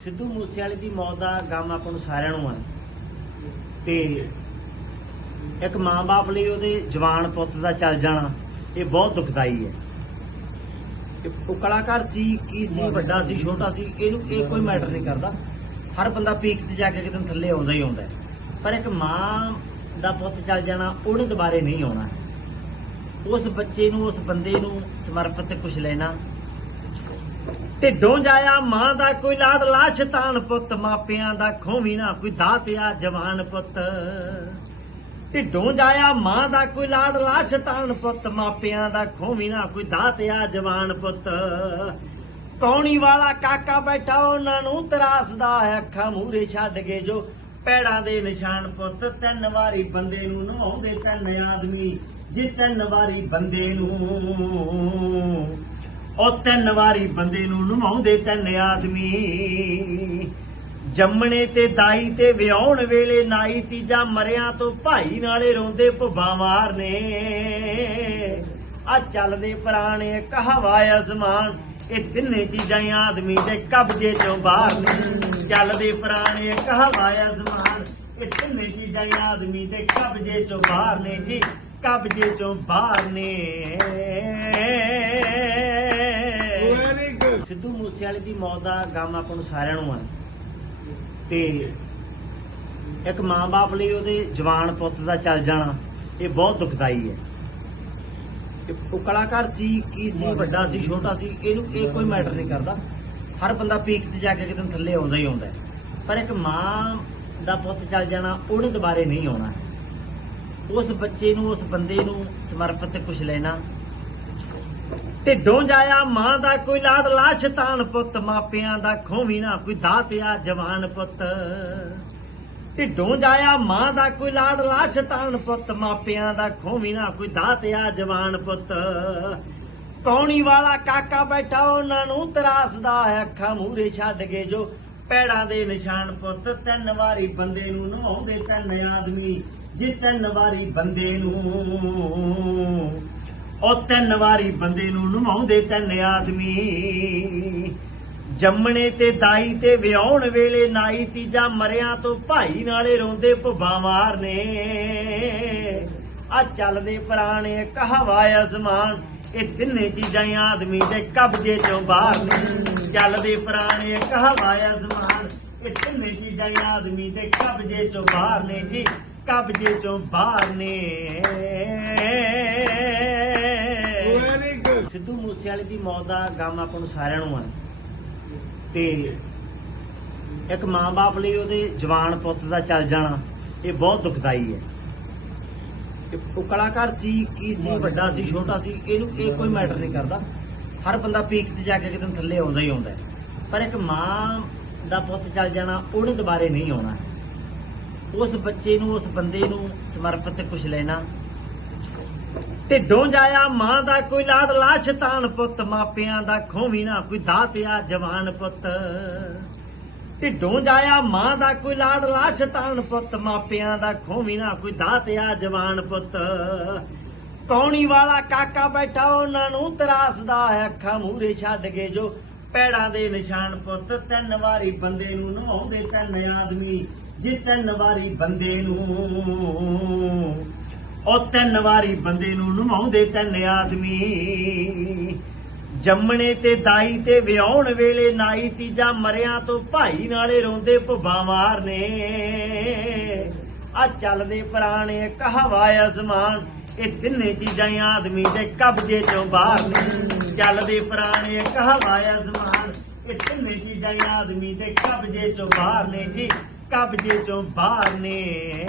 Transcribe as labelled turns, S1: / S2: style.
S1: ਸਿੱਧੂ ਮੂਸੇਵਾਲੇ ਦੀ ਮੌਤ ਦਾ ਗਮ ਆਪਾਂ ਨੂੰ ਸਾਰਿਆਂ ਨੂੰ ਆ। ਤੇ ਇੱਕ ਮਾਂ-ਬਾਪ ਲਈ ਉਹਦੇ ਜਵਾਨ ਪੁੱਤ ਦਾ ਚੱਲ ਜਾਣਾ, ਇਹ ਬਹੁਤ ਦੁਖਦਾਈ ਹੈ। ਉਹ ਕਲਾਕਾਰ ਸੀ, ਕੀ ਸੀ, ਵੱਡਾ ਸੀ, ਛੋਟਾ ਸੀ, ਇਹਨੂੰ ਇਹ ਕੋਈ ਮੈਟਰ ਨਹੀਂ ਕਰਦਾ। ਹਰ ਬੰਦਾ ਪੀਕ ਤੇ ਜਾ ਕੇ ਕਿਤੇ ਥੱਲੇ ਆਉਂਦਾ ਹੀ ਆਉਂਦਾ ਪਰ ਇੱਕ ਮਾਂ ਦਾ ਪੁੱਤ ਚੱਲ ਜਾਣਾ, ਉਹਨੇ ਦੁਬਾਰੇ ਨਹੀਂ ਆਉਣਾ। ਉਸ ਬੱਚੇ ਨੂੰ, ਉਸ ਬੰਦੇ ਨੂੰ ਸਮਰਪਿਤ ਕੁਝ ਲੈਣਾ ਢਿੱਡੋਂ ਜਾਇਆ ਮਾਂ ਦਾ ਕੋਈ ਲਾਡਲਾ ਸ਼ੈਤਾਨ ਪੁੱਤ, ਮਾਪਿਆਂ ਦਾ ਖੋਵੀ ਨਾ ਕੋਈ ਦਾਤਿਆ ਜਵਾਨ ਪੁੱਤ। ਢਿੱਡੋਂ ਜਾਇਆ ਮਾਂ ਦਾ ਕੋਈ ਲਾਡਲਾ ਸ਼ੈਤਾਨ ਪੁੱਤ, ਮਾਪਿਆਂ ਦਾ ਖੋਵੀ ਨਾ ਕੋਈ ਦਾਤਿਆ ਜਵਾਨ ਪੁੱਤ। ਕੌਣੀ ਵਾਲਾ ਕਾਕਾ ਬੈਠਾ, ਉਹਨਾਂ ਨੂੰ ਤਰਾਸਦਾ ਹੈ ਅੱਖਾਂ ਮੂਰੇ ਛੱਡ ਕੇ ਜੋ ਪੈੜਾਂ ਦੇ ਨਿਸ਼ਾਨ ਪੁੱਤ। ਤਿੰਨ ਵਾਰੀ ਬੰਦੇ ਨੂੰ ਨਹਾਉਂਦੇ ਤਿੰਨ ਆਦਮੀ, ਜੇ ਤਿੰਨ ਵਾਰੀ ਬੰਦੇ ਨੂੰ ਉਹ ਤਿੰਨ ਵਾਰੀ ਬੰਦੇ ਨੂੰ ਨਵਾਉਂਦੇ ਤਿੰਨ ਆਦਮੀ। ਜੰਮਣੇ ਤੇ ਦਾਈ ਤੇ ਵਿਆਹਣ ਵੇਲੇ ਨਾਈ ਤੀਜਾ ਮਰਿਆਂ ਤੋਂ ਭਾਈ ਨਾਲੇ ਰੋਂਦੇ ਭੁੱਬਾ ਮਾਰਨੇ ਆ ਚੱਲਦੇ ਪੁਰਾਣੇ ਕਹਵਾ ਅਜ਼ਮਾਨ ਇਹ ਤਿੰਨੇ ਚੀਜ਼ਾਂ ਹੀ ਆਦਮੀ ਦੇ ਕਬਜ਼ੇ ਚੋਂ ਬਾਹਰ ਨੇ। ਚੱਲਦੇ ਪੁਰਾਣੇ ਕਹਵਾ ਅਜ਼ਮਾਨ ਇਹ ਤਿੰਨੇ ਚੀਜ਼ਾਂ ਆਦਮੀ ਦੇ ਕਬਜ਼ੇ ਚੋਂ ਬਾਹਰ ਨੇ ਜੀ, ਕਬਜ਼ੇ ਚੋਂ ਬਾਹਰ ਨੇ। ਮੂਸੇਵਾਲੇ ਦੀ ਮੌਤ ਦਾ ਗਮ ਆਪਾਂ ਨੂੰ ਸਾਰਿਆਂ ਨੂੰ ਆ। ਤੇ ਇੱਕ ਮਾਂ-ਬਾਪ ਲਈ ਉਹਦੇ ਜਵਾਨ ਪੁੱਤ ਦਾ ਚੱਲ ਜਾਣਾ, ਇਹ ਬਹੁਤ ਦੁਖਦਾਈ ਹੈ। ਇਹ ਉਹ ਕਲਾਕਾਰ ਸੀ, ਕੀ ਸੀ, ਵੱਡਾ ਸੀ, ਛੋਟਾ ਸੀ, ਇਹਨੂੰ ਇਹ ਕੋਈ ਮੈਟਰ ਨਹੀਂ ਕਰਦਾ। ਹਰ ਬੰਦਾ ਪੀਕ ਤੇ ਜਾ ਕੇ ਕਿਤੇ ਥੱਲੇ ਆਉਂਦਾ ਹੀ ਆਉਂਦਾ ਪਰ ਇੱਕ ਮਾਂ ਦਾ ਪੁੱਤ ਚੱਲ ਜਾਣਾ, ਉਹਨੇ ਦੁਬਾਰੇ ਨਹੀਂ ਆਉਣਾ। ਉਸ ਬੱਚੇ ਨੂੰ, ਉਸ ਬੰਦੇ ਨੂੰ ਸਮਰਪਿਤ ਕੁਝ ਲੈਣਾ ਢਿੱਡੋਂ ਜਾਇਆ ਮਾਂ ਦਾ ਕੋਈ ਲਾਡਲਾ ਸ਼ੈਤਾਨ ਪੁੱਤ, ਮਾਪਿਆਂ ਦਾ ਖੋਵੀ ਨਾ ਕੋਈ ਦਾਤਿਆ ਜਵਾਨ ਪੁੱਤ। ਢਿੱਡੋਂ ਜਾਇਆ ਮਾਂ ਦਾ ਕੋਈ ਲਾਡਲਾ ਸ਼ੈਤਾਨ ਪੁੱਤ, ਮਾਪਿਆਂ ਦਾ ਖੋਵੀ ਨਾ ਕੋਈ ਦਾਤਿਆ ਜਵਾਨ ਪੁੱਤ। ਕੌਣੀ ਵਾਲਾ ਕਾਕਾ ਬੈਠਾ, ਉਹਨਾਂ ਨੂੰ ਤਰਾਸਦਾ ਹੈ ਅੱਖਾਂ ਮੂਰੇ ਛੱਡ ਕੇ ਜੋ ਪੈੜਾਂ ਦੇ ਨਿਸ਼ਾਨ ਪੁੱਤ। ਤਿੰਨ ਵਾਰੀ ਬੰਦੇ ਨੂੰ ਨਹਾਉਂਦੇ ਤਿੰਨ ਆਦਮੀ, ਜੇ ਤਿੰਨ ਵਾਰੀ ਬੰਦੇ ਨੂੰ ਉਹ ਤਿੰਨ ਵਾਰੀ ਬੰਦੇ ਨੂੰ ਨਵਾਉਂਦੇ ਤਿੰਨ ਆਦਮੀ। ਜੰਮਣੇ ਤੇ ਦਾਈ ਤੇ ਵਿਆਹਣ ਵੇਲੇ ਨਾਈ ਤੀਜਾ ਮਰਿਆਂ ਤੋਂ ਭਾਈ ਨਾਲੇ ਰੋਂਦੇ ਭੁੱਬਾ ਮਾਰਨੇ ਆ ਚੱਲਦੇ ਪੁਰਾਣੇ ਕਹਵਾ ਅਜ਼ਮਾਨ, ਇਹ ਤਿੰਨੇ ਚੀਜ਼ਾਂ ਹੀ ਆਦਮੀ ਦੇ ਕਬਜ਼ੇ ਚੋਂ ਬਾਹਰ ਨੇ। ਚੱਲਦੇ ਪੁਰਾਣੇ ਕਹਵਾ ਅਜ਼ਮਾਨ, ਇਹ ਤਿੰਨੇ ਚੀਜ਼ਾਂ ਹੀ ਆਦਮੀ ਦੇ ਕਬਜ਼ੇ ਚੋਂ ਬਾਹਰ ਨੇ ਜੀ, ਕਬਜ਼ੇ ਚੋਂ ਬਾਹਰ ਨੇ। ਸਿੱਧੂ ਦੀ ਮੌਤ ਦਾ ਗਮ ਆਪਾਂ ਨੂੰ ਸਾਰਿਆਂ ਨੂੰ ਆ। ਤੇ ਇੱਕ ਮਾਂ-ਬਾਪ ਲਈ ਉਹਦੇ ਜਵਾਨ ਪੁੱਤ ਦਾ ਚੱਲ ਜਾਣਾ, ਇਹ ਬਹੁਤ ਦੁਖਦਾਈ ਹੈ। ਉਹ ਕਲਾਕਾਰ ਸੀ, ਕੀ ਸੀ, ਵੱਡਾ ਸੀ, ਛੋਟਾ ਸੀ, ਇਹਨੂੰ ਇਹ ਕੋਈ ਮੈਟਰ ਨਹੀਂ ਕਰਦਾ। ਹਰ ਬੰਦਾ ਪੀਕ ਤੇ ਜਾ ਕੇ ਕਿਤੇ ਥੱਲੇ ਆਉਂਦਾ ਹੀ ਆਉਂਦਾ ਪਰ ਇੱਕ ਮਾਂ ਦਾ ਪੁੱਤ ਚੱਲ ਜਾਣਾ, ਉਹਨੇ ਦੁਬਾਰੇ ਨਹੀਂ ਆਉਣਾ। ਉਸ ਬੱਚੇ ਨੂੰ, ਉਸ ਬੰਦੇ ਨੂੰ ਸਮਰਪਿਤ ਕੁਝ ਲੈਣਾ ਢਿੱਡੋਂ ਜਾਇਆ ਮਾਂ ਦਾ ਕੋਈ ਲਾਡ ਲਾਡਲਾ ਸ਼ੈਤਾਨ ਪੁੱਤ, ਮਾਪਿਆਂ ਦਾ ਖੋਵੀ ਨਾ ਕੋਈ ਦਾਤਿਆ ਜਵਾਨ ਪੁੱਤ। ਢਿੱਡੋਂ ਜਾਇਆ ਮਾਂ ਦਾ ਕੋਈ ਲਾਡ ਲਾਡਲਾ ਸ਼ੈਤਾਨ ਪੁੱਤ, ਮਾਪਿਆਂ ਦਾ ਖੋਵੀ ਨਾ ਕੋਈ ਦਾਤਿਆ ਜਵਾਨ ਪੁੱਤ। ਕੌਣੀ ਵਾਲਾ ਕਾਕਾ ਬੈਠਾ ਉਹਨਾਂ ਨੂੰ ਤਰਾਸਦਾ ਹੈ, ਅੱਖਾਂ ਮੂਰੇ ਛੱਡ ਕੇ ਜੋ ਪੈੜਾਂ ਦੇ ਨਿਸ਼ਾਨ ਪੁੱਤ। ਤਿੰਨ ਵਾਰੀ ਬੰਦੇ ਨੂੰ ਨਹਾਉਂਦੇ ਤਿੰਨ ਆਦਮੀ, ਜੇ ਤਿੰਨ ਵਾਰੀ ਬੰਦੇ ਨੂੰ ਉਹ ਤਿੰਨ ਵਾਰੀ ਬੰਦੇ ਨੂੰ ਨਵਾਉਂਦੇ ਤਿੰਨ ਆਦਮੀ। ਜੰਮਣੇ ਤੇ ਦਾਈ ਤੇ ਵਿਆਹਣ ਵੇਲੇ ਨਾਈ ਤੀਜਾ ਮਰਿਆਂ ਤੋਂ ਭਾਈ ਨਾਲੇ ਰੋਂਦੇ ਭੁੱਬਾ ਮਾਰਨੇ ਆ ਚੱਲਦੇ ਪੁਰਾਣੇ ਕਹਵਾ ਅਜ਼ਮਾਨ, ਇਹ ਤਿੰਨੇ ਚੀਜ਼ਾਂ ਹੀ ਆਦਮੀ ਦੇ ਕਬਜ਼ੇ ਚੋਂ ਬਾਹਰ ਨੇ। ਚੱਲਦੇ ਪੁਰਾਣੇ ਕਹਵਾ ਅਜ਼ਮਾਨ, ਇਹ ਤਿੰਨੇ ਚੀਜ਼ਾਂ ਹੀ ਆਦਮੀ ਦੇ ਕਬਜ਼ੇ ਚੋਂ ਬਾਹਰ ਨੇ ਜੀ, ਕਬਜ਼ੇ ਚੋਂ ਬਾਹਰ ਨੇ।